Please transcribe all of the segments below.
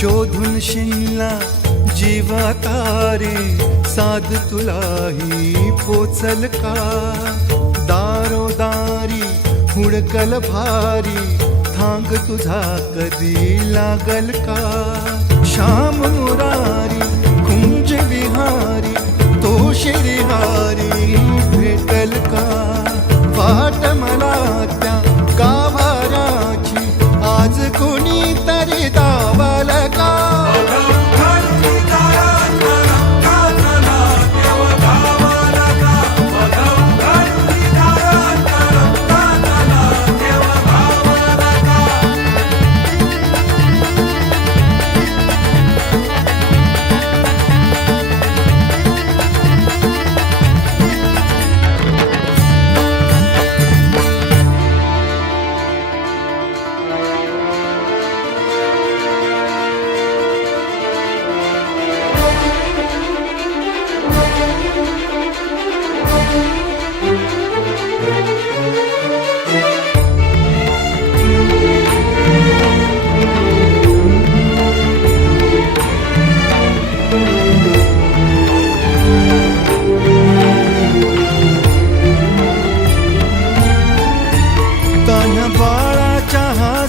शोधून शिनला जीवा तारे साध तुलाही पोचल का दारोदारी हुडकल भारी थांग तुझा कधी लागल का श्याम मुरारी कुंज विहारी तो श्रीहारी भेटल का वाट मला त्या गाभाराची आज कोणी तरी दावाल का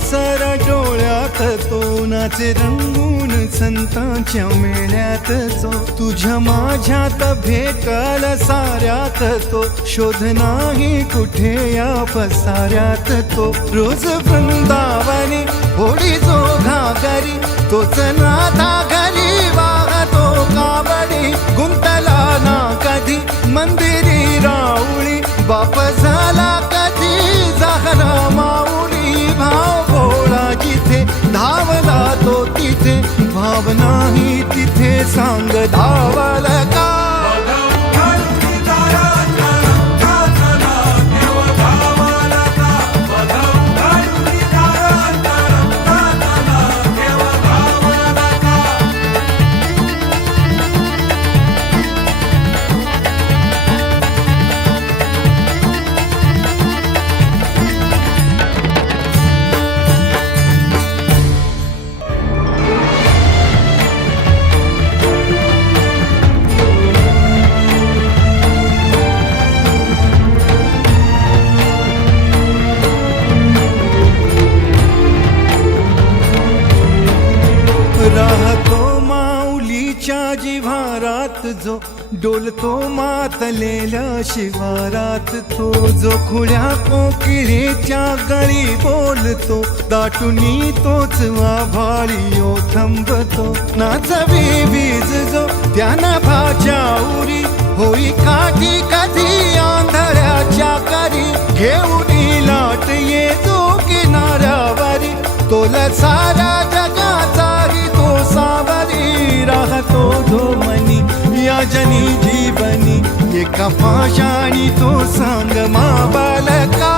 सर डोळ्यात तो नाचे रंगून संतांच्या मेळ्यात जो तुझ्या माझ्यात भेटल साऱ्यात तो शोध नाही कुठे या पसाऱ्यात तो रोज वृंदावनी होडी जो घागरी तोच नाथा घरी वाहतो कावडी गुंतला ना कधी मंदिरी राऊळी बाप झाला कधी जाहरा माऊली भाव भोळा जिथे धावला तो तिथे भाव नाही तिथे सांग धावल का राहतो माऊलीच्या जिव्हारात जो डोलतो मातलेल्या शिवारात तो जो खुळ्या कोकिळेच्या गळी बोलतो दाटुनी तोच आभाळी थांबतो नाचवी बीज जो त्यानं भाच्या उरी होई काठी कधी आंधळ्याच्या करी घेऊनी लाट ये जो किनाऱ्यावरी तोला सारा जगाचाही तो सावरी राहतो धोमनी या जनी जीवनी एका पाशाणी तो सांग मा बालका